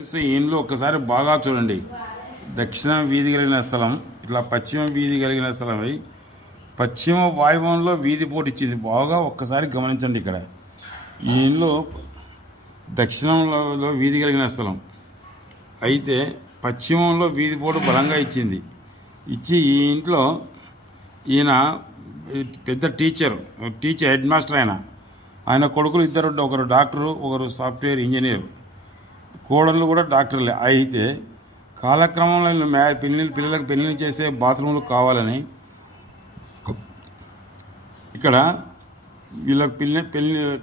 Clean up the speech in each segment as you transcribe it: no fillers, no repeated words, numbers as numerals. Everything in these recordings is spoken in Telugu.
ఈ ఇండ్లు ఒక్కసారి బాగా చూడండి. దక్షిణ వీధి కలిగిన స్థలం, ఇట్లా పశ్చిమ వీధి కలిగిన స్థలం. పశ్చిమ వాయువ్యంలో వీధి పోటు ఇచ్చింది. బాగా ఒక్కసారి గమనించండి. ఇక్కడ ఈ ఇండ్లు దక్షిణంలో వీధి కలిగిన స్థలం అయితే పశ్చిమంలో వీధి పోటు బలంగా ఇచ్చింది. ఇచ్చి ఈ ఇంట్లో ఈయన పెద్ద టీచర్ హెడ్ మాస్టర్. ఆయన కొడుకులు ఇద్దరు, ఒకరు డాక్టరు, ఒకరు సాఫ్ట్వేర్ ఇంజనీర్. కోడళ్ళు కూడా డాక్టర్లే. అయితే కాలక్రమంలో పిల్లలకు పెళ్ళిళ్ళు చేసే బాత్రూములు కావాలని ఇక్కడ వీళ్ళకి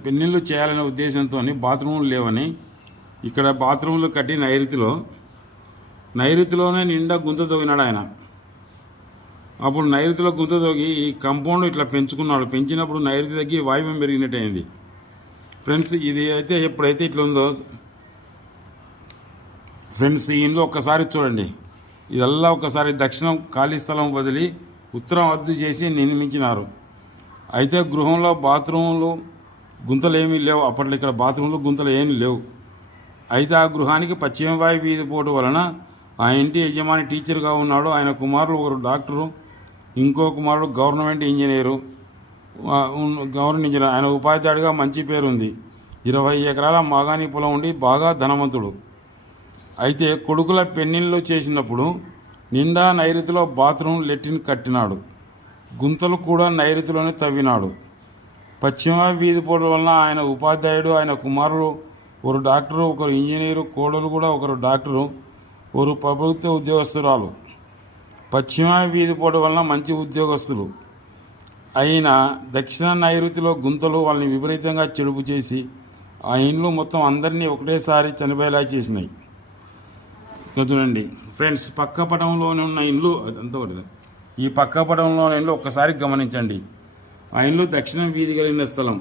పెళ్ళిళ్ళు చేయాలనే ఉద్దేశంతో బాత్రూములు లేవని ఇక్కడ బాత్రూములు కట్టి నైరుతిలోనే నిండా గుంత తోగినాడు ఆయన. అప్పుడు నైరుతిలో గుంత తోగి ఈ కంపౌండ్ ఇట్లా పెంచుకున్నాడు. పెంచినప్పుడు నైరుతి తగ్గి వాయువ్యం పెరిగినట్టు అయింది. ఫ్రెండ్స్, ఇది అయితే ఎప్పుడైతే ఇట్లా ఉందో ఫ్రెండ్స్, ఈ ఇంట్లో ఒక్కసారి చూడండి. ఇదల్లా ఒకసారి దక్షిణం ఖాళీ స్థలం వదిలి ఉత్తరం అద్దు చేసి నిర్మించినారు. అయితే గృహంలో బాత్రూములు గుంతలు ఏమీ లేవు. అప్పట్లో ఇక్కడ బాత్రూములు గుంతలు ఏమీ లేవు. అయితే ఆ గృహానికి పశ్చిమ వాయు వీధి పోటు వలన ఆ ఇంటి యజమాని టీచర్గా ఉన్నాడు. ఆయన కుమారుడు ఒకరు డాక్టరు, ఇంకో కుమారుడు గవర్నమెంట్ ఇంజనీరు. ఆయన ఉపాధ్యాయుడిగా మంచి పేరుంది. 20 ఎకరాల మాగాణి పొలం ఉండి బాగా ధనవంతుడు. అయితే కొడుకుల పెళ్ళిళ్ళు చేసినప్పుడు నిండా నైరుతిలో బాత్రూమ్ లెట్రిన్ కట్టినాడు. గుంతలు కూడా నైరుతిలోనే తవ్వినాడు. పశ్చిమ వీధి పోటు వలన ఆయన ఉపాధ్యాయుడు, ఆయన కుమారుడు ఒకరు డాక్టరు, ఒకరు ఇంజనీరు, కోడలు కూడా ఒకరు డాక్టరు, ఒకరు ప్రభుత్వ ఉద్యోగస్తురాలు. పశ్చిమ వీధి పోటు వలన మంచి ఉద్యోగస్తులు అయిన దక్షిణ నైరుతిలో గుంతలు వాళ్ళని విపరీతంగా చెడుపు చేసి ఆ ఇండ్లు మొత్తం అందరినీ ఒకటేసారి చనిపోయేలా చేసినాయి. చూడండి ఫ్రెండ్స్, పక్క పటంలోనే ఉన్న ఇండ్లు అదంతా ఒకటి. ఈ పక్క పటంలోని ఇండ్లు ఒక్కసారి గమనించండి. ఆ ఇండ్లు దక్షిణ వీధి కలిగిన స్థలం.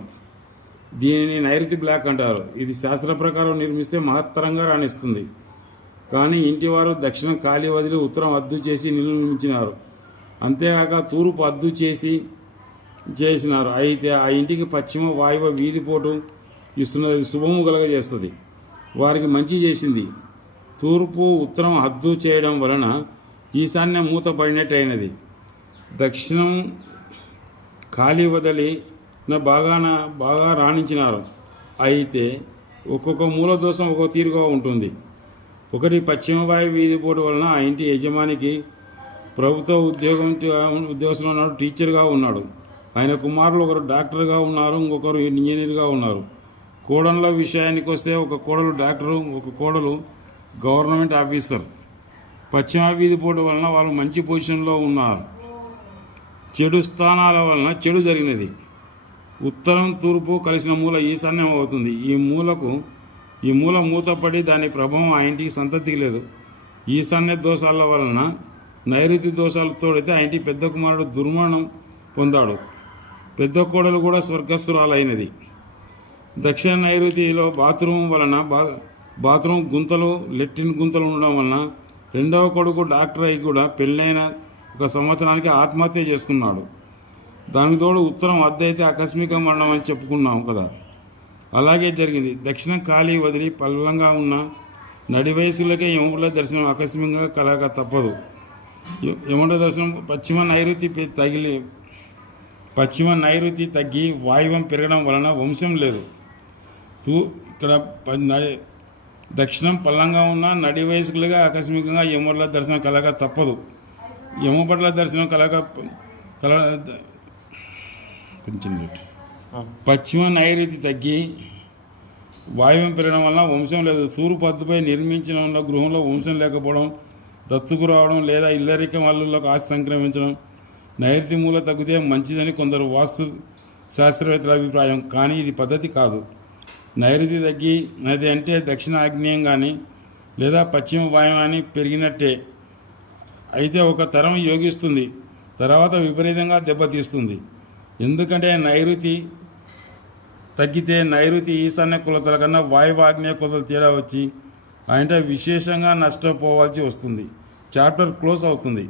దీనిని నైరుతి బ్లాక్ అంటారు. ఇది శాస్త్ర ప్రకారం నిర్మిస్తే మహత్తరంగా రాణిస్తుంది. కానీ ఇంటివారు దక్షిణం ఖాళీ వదిలి ఉత్తరం అద్దు చేసి నిర్మించినారు. అంతేకాక తూర్పు అద్దు చేసినారు. అయితే ఆ ఇంటికి పశ్చిమ వాయువ వీధి పోటు ఇస్తున్నది శుభము కలగజేస్తుంది. వారికి మంచి చేసింది. తూర్పు ఉత్తరం హద్దు చేయడం వలన ఈశాన్యం మూతపడినట్టు అయినది. దక్షిణం ఖాళీ వదిలి బాగా రాణించినారు. అయితే ఒక్కొక్క మూల దోషం ఒక్కొక్క తీరుగా ఉంటుంది. ఒకటి పశ్చిమ వాయు వీధి పోటు వలన ఆ ఇంటి యజమానికి ప్రభుత్వ ఉద్యోగంలో ఉన్నాడు, టీచర్గా ఉన్నాడు. ఆయన కుమారులు ఒకరు డాక్టర్గా ఉన్నారు, ఇంకొకరు ఇంజనీర్గా ఉన్నారు. కోడళ్ళ విషయానికి వస్తే ఒక కోడలు డాక్టరు, ఒక కోడలు గవర్నమెంట్ ఆఫీసర్. పశ్చిమ వీధి పోటు వలన వాళ్ళు మంచి పొజిషన్లో ఉన్నారు. చెడు స్థానాల వలన చెడు జరిగినది. ఉత్తరం తూర్పు కలిసిన మూల ఈశాన్యం అవుతుంది. ఈ మూల మూతపడి దాని ప్రభావం ఆ ఇంటికి సంతతికి లేదు. ఈశాన్య దోషాల వలన నైరుతి దోషాలు తోడితే ఆ ఇంటి పెద్ద కుమారుడు దుర్మరణం పొందాడు. పెద్ద కోడలు కూడా స్వర్గస్థురాలైనది. దక్షిణ నైరుతిలో బాత్రూమ్ గుంతలు, లెట్రిన్ గుంతలు ఉండడం వలన రెండవ కొడుకు డాక్టర్ అయి కూడా పెళ్ళైన 1 సంవత్సరానికి ఆత్మహత్య చేసుకున్నాడు. దానికి తోడు ఉత్తరం అద్దైతే ఆకస్మిక మరణం అని చెప్పుకున్నాం కదా, అలాగే జరిగింది. దక్షిణం ఖాళీ వదిలి పల్లంగా ఉన్న నడి వయసులకే యముల దర్శనం ఆకస్మికంగా కలగ తప్పదు. యముల దర్శనం పశ్చిమ నైరుతి తగ్గి వాయువ్యం పెరగడం వలన వంశం లేదు. ఇక్కడ దక్షిణం పల్లంగా ఉన్న నడి వయస్కులుగా ఆకస్మికంగా యముల దర్శనం కలగ తప్పదు. యమపట్ల దర్శనం పశ్చిమ నైరుతి తగ్గి వాయువ్యం పెరగడం వలన వంశం లేదు. తూర్పు అద్దుపై నిర్మించిన గృహంలో వంశం లేకపోవడం, దత్తుకు రావడం లేదా ఇల్లరికం అల్లులకు ఆస్తి సంక్రమించడం, నైరుతి మూల తగ్గితే మంచిదని కొందరు వాస్తు శాస్త్రవేత్తల అభిప్రాయం. కానీ ఇది పద్ధతి కాదు. నైరుతి తగ్గినది అంటే దక్షిణ ఆగ్నేయం కానీ లేదా పశ్చిమ వాయువ్యాన్ని పెరిగినట్టే. అయితే ఒక తరం యోగిస్తుంది, తర్వాత విపరీతంగా దెబ్బతీస్తుంది. ఎందుకంటే నైరుతి తగ్గితే నైరుతి ఈశాన్య కులతల కన్నా వాయువు ఆగ్నేయ కులతలు తేడా వచ్చి అంటే విశేషంగా నష్టపోవాల్సి వస్తుంది. చాప్టర్ క్లోజ్ అవుతుంది.